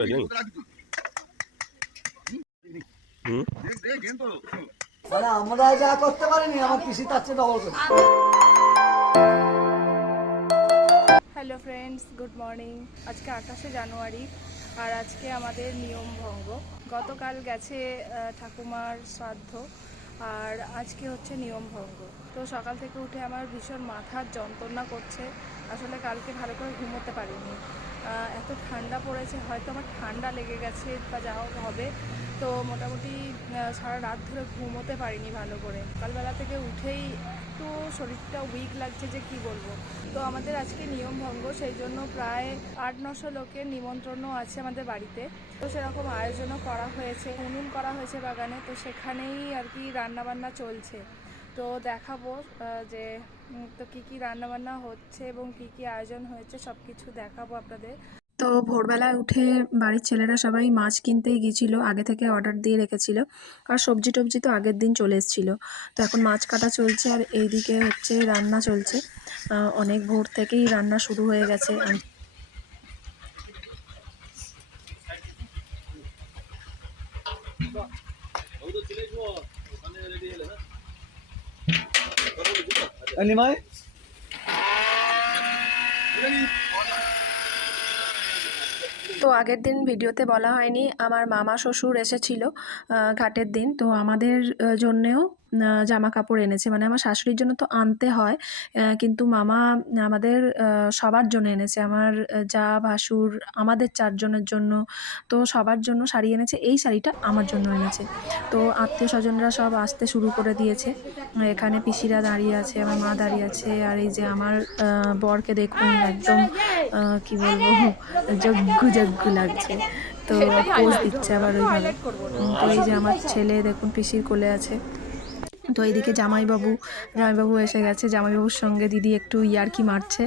জানি মানে আমরা যা করতে পারিনি আমার পিসি তার চেয়ে ডবল করে হ্যালো ফ্রেন্ডস গুড মর্নিং আজকে আঠাশে জানুয়ারি আর আজকে আমাদের নিয়ম ভঙ্গ। গতকাল গেছে ঠাকুমার শ্রাদ্ধ আর আজকে হচ্ছে নিয়ম ভঙ্গ। তো সকাল থেকে উঠে আমার ভীষণ মাথার যন্ত্রণা করছে। আসলে কালকে ভালো করে ঘুমোতে পারিনি। এত ঠান্ডা পড়েছে, হয়তো আমার ঠান্ডা লেগে গেছে বা যা হবে। তো মোটামুটি সারা রাত ধরে ঘুমোতে পারিনি ভালো করে। সকালবেলা থেকে উঠেই একটু শরীরটা উইক লাগছে যে কি বলব। তো আমাদের আজকে নিয়ম ভঙ্গ, সেই জন্য প্রায় আট নশো লোকের নিমন্ত্রণও আছে আমাদের বাড়িতে। তো সেরকম আয়োজনও করা হয়েছে, উনুন করা হয়েছে বাগানে। তো সেখানেই আর কি রান্নাবান্না চলছে। তো দেখাবো যে তো কী কী রান্নাবান্না হচ্ছে এবং কী কী আয়োজন হয়েছে সব কিছু দেখাবো আপনাদের। তো ভোরবেলায় উঠে বাড়ির ছেলেরা সবাই মাছ কিনতেই গিয়েছিল, আগে থেকে অর্ডার দিয়ে রেখেছিল আর সবজি টবজি তো আগের দিন চলে এসেছিল। তো এখন মাছ কাটা চলছে আর এইদিকে হচ্ছে রান্না চলছে। অনেক ভোর থেকেই রান্না শুরু হয়ে গেছে। নিমাই? তো আগের দিন ভিডিওতে বলা হয়নি, আমার মামা, শ্বশুর এসেছিল ঘাটের দিন। তো আমাদের জন্যেও জামা কাপড় এনেছে। মানে আমার শাশুড়ির জন্য তো আনতে হয়। কিন্তু মামা আমাদের সবার জন্য এনেছে। আমার যা ভাসুর আমাদের চারজনের জন্য তো সবার জন্য শাড়ি এনেছে। এই শাড়িটা আমার জন্য এনেছে। তো আত্মীয় স্বজনরা সব আসতে শুরু করে দিয়েছে। এখানে পিসিরা দাঁড়িয়ে আছে আমার মা দাঁড়িয়ে আছে আর এই যে আমার বরকে দেখুন একদম কি বলব যজ্ঞ যজ্ঞ লাগছে। তো পোজ দিচ্ছে আবার ওইভাবে। তো এই যে আমার ছেলে দেখুন পিসির কোলে আছে। তো এইদিকে জামাইবাবু জামাইবাবু এসে গেছে। জামাইবাবুর সঙ্গে দিদি একটু ইয়ার্কি মারছে।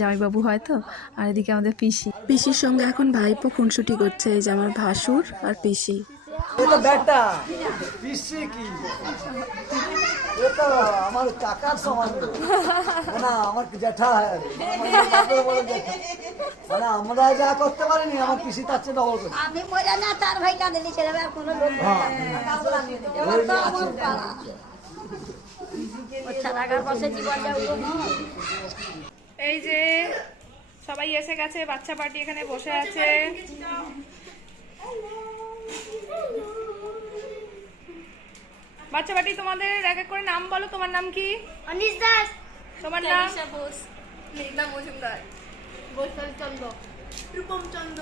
জামাইবাবু হয়তো আর এদিকে আমাদের পিসি। পিসির সঙ্গে এখন ভাইপো খুনসুটি করছে এই যে আমার ভাসুর আর পিসি। এটা ব্যাটা পিসি কি? এটা আমার কাকার সমান না আমার জ্যাঠা আমার বাপের বড় জ্যাঠা। মানে আমরা যা করতে পারিনি আমার পিসি তার চেয়ে ডবল করে আমি মরে না তার ভাই কাঁদেলি ছেলে আর কোনো এই যে সবাই এসে গেছে বাচ্চা পার্টি এখানে বসে আছে। বাচ্চা পার্টি তোমাদের এক এক করে নাম বলো তোমার নাম কি? অনিশ দাস। তোমার নাম? বোস। মেঘনা মজুমদার। বৈশাল চন্দ্র। রূপম চন্দ্র।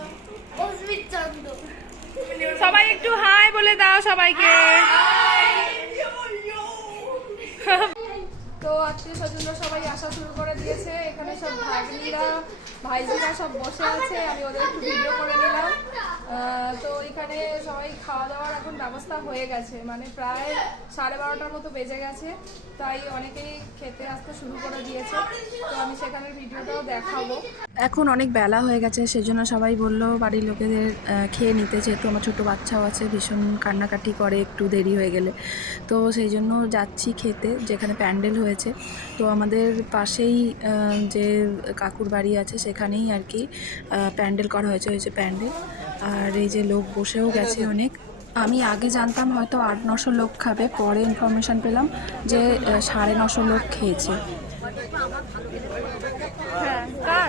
অস্মিত চন্দ্র। সবাই একটু হাই বলে দাও সবাইকে। তো আত্মীয় স্বজনরা সবাই আসা শুরু করে দিয়েছে। এখানে সব ভাগিনীরা, ভাইজিরা সব বসে আছে, আমি ওদের একটু ভিডিও করে নিলাম। তো এখানে সবাই খাওয়া দাওয়ার এখন ব্যবস্থা হয়ে গেছে। মানে প্রায় সাড়ে বারোটার মতো বেজে গেছে, তাই অনেকেই খেতে আসতে শুরু করে দিয়েছে। তো আমি সেখানের ভিডিওটাও দেখাবো। এখন অনেক বেলা হয়ে গেছে, সেজন্য সবাই বলল বাড়ির লোকেদের খেয়ে নিতে, যেহেতু আমার ছোটো বাচ্চাও আছে, ভীষণ কান্নাকাটি করে, একটু দেরি হয়ে গেলে। তো সেই জন্য যাচ্ছি খেতে, যেখানে প্যান্ডেল হয়েছে। তো আমাদের পাশেই যে কাকুর বাড়ি আছে, সেখানেই আর কি প্যান্ডেল করা হয়েছে হয়েছে প্যান্ডেল। আর এই যে লোক বসেও গেছে অনেক। আমি আগে জানতাম হয়তো আট, নশো লোক খাবে, পরে ইনফরমেশান পেলাম যে সাড়ে নশো লোক খেয়েছে। হ্যাঁ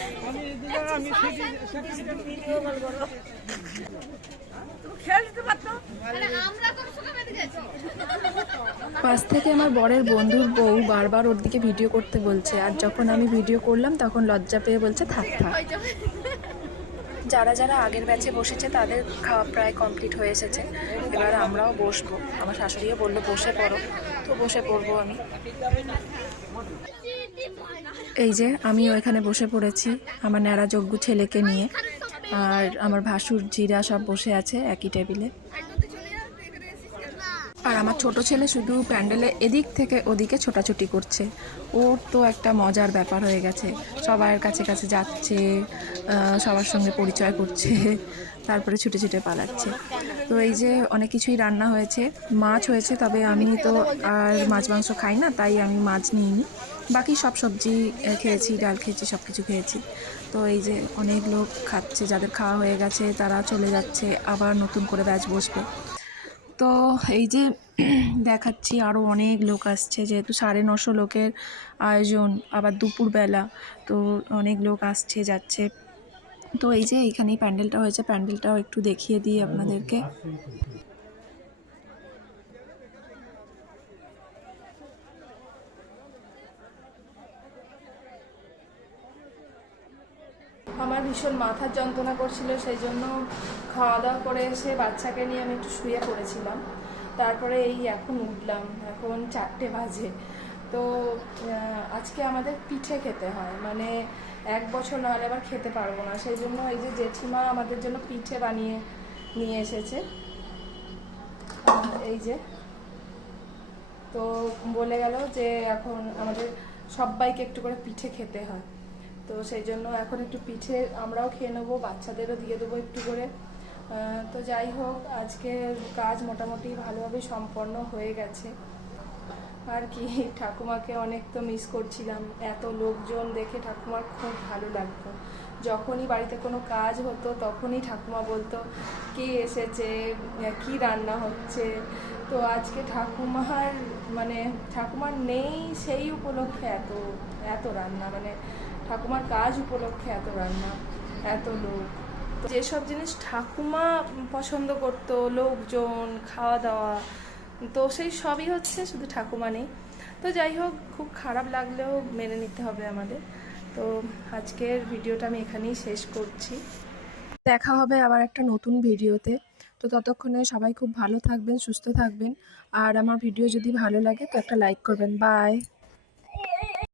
পাশ থেকে আমার বরের বন্ধুর বউ বারবার ওর দিকে ভিডিও করতে বলছে আর যখন আমি ভিডিও করলাম তখন লজ্জা পেয়ে বলছে থাক থাক। যারা যারা আগের ব্যাচে বসেছে তাদের খাওয়া প্রায় কমপ্লিট হয়ে এসেছে। এবার আমরাও বসবো। আমার শাশুড়িও বলল বসে পড়ো। তো বসে পড়ব আমি। এই যে, আমিও এখানে বসে পড়েছি আমার ন্যাড়া যজ্ঞ ছেলেকে নিয়ে। আর আমার ভাসুর, জিরা সব বসে আছে একই টেবিলে। আমার ছোট ছেলে শুধু প্যান্ডেলে এদিক থেকে ওদিকে ছোটাছুটি করছে। ওর তো একটা মজার ব্যাপার হয়ে গেছে। সবার কাছে কাছে যাচ্ছে সবার সঙ্গে পরিচয় করছে, তারপরে ছুটে ছুটে পালাচ্ছে। তো এই যে অনেক কিছুই রান্না হয়েছে, মাছ হয়েছে, তবে আমি তো আর মাছ মাংস খাই না, তাই আমি মাছ নিইনি। বাকি সব সবজি খেয়েছি, ডাল খেয়েছি সব কিছু খেয়েছি। তো এই যে অনেক লোক খাচ্ছে, যাদের খাওয়া হয়ে গেছে, তারা চলে যাচ্ছে, আবার নতুন করে ব্যাচ বসবে। তো এই যে দেখাচ্ছি আরও অনেক লোক আসছে, যেহেতু সাড়ে নশো লোকের আয়োজন আবার দুপুরবেলা, তো অনেক লোক আসছে, যাচ্ছে। তো এই যে এইখানেই প্যান্ডেলটা হয়েছে, প্যান্ডেলটাও একটু দেখিয়ে দিই আপনাদেরকে। আমার ভীষণ মাথার যন্ত্রণা করছিল, সেই জন্য খাওয়া দাওয়া করে এসে বাচ্চাকে নিয়ে আমি একটু শুয়ে পড়েছিলাম। তারপরে এই এখন উঠলাম, এখন চারটে বাজে। তো আজকে আমাদের পিঠে খেতে হয় মানে এক বছর না হলে আবার খেতে পারব না। সেই জন্য এই যে জেঠিমা আমাদের জন্য পিঠে বানিয়ে নিয়ে এসেছে। এই যে। তো বলে গেল যে এখন আমাদের সবাইকে একটু করে পিঠে খেতে হয়। তো সেই জন্য এখন একটু পিঠে আমরাও খেয়ে নেব, বাচ্চাদেরও দিয়ে দেবো একটু করে। তো যাই হোক আজকে কাজ মোটামুটি ভালোভাবে সম্পন্ন হয়ে গেছে। আর কি, ঠাকুমাকে অনেক তো মিস করছিলাম। এত লোকজন দেখে ঠাকুমার খুব ভালো লাগতো। যখনই বাড়িতে কোনো কাজ হতো, তখনই ঠাকুমা বলতো, কে এসেছে? কি রান্না হচ্ছে? তো আজকে ঠাকুমার মানে ঠাকুমার নেই সেই উপলক্ষে এত এত রান্না। মানে ঠাকুমার কাজ উপলক্ষে এত রান্না, এত লোক। যেসব জিনিস ঠাকুমা পছন্দ করতো, লোকজন খাওয়া দাওয়া তো সেই সবই হচ্ছে শুধু ঠাকুমা নেই। তো যাই হোক, খুব খারাপ লাগলেও মেনে নিতে হবে আমাদের। তো আজকের ভিডিওটা আমি এখানেই শেষ করছি। দেখা হবে আবার একটা নতুন ভিডিওতে। তো ততক্ষণে সবাই খুব ভালো থাকবেন, সুস্থ থাকবেন। আর আমার ভিডিও যদি ভালো লাগে তো একটা লাইক করবেন। বাই!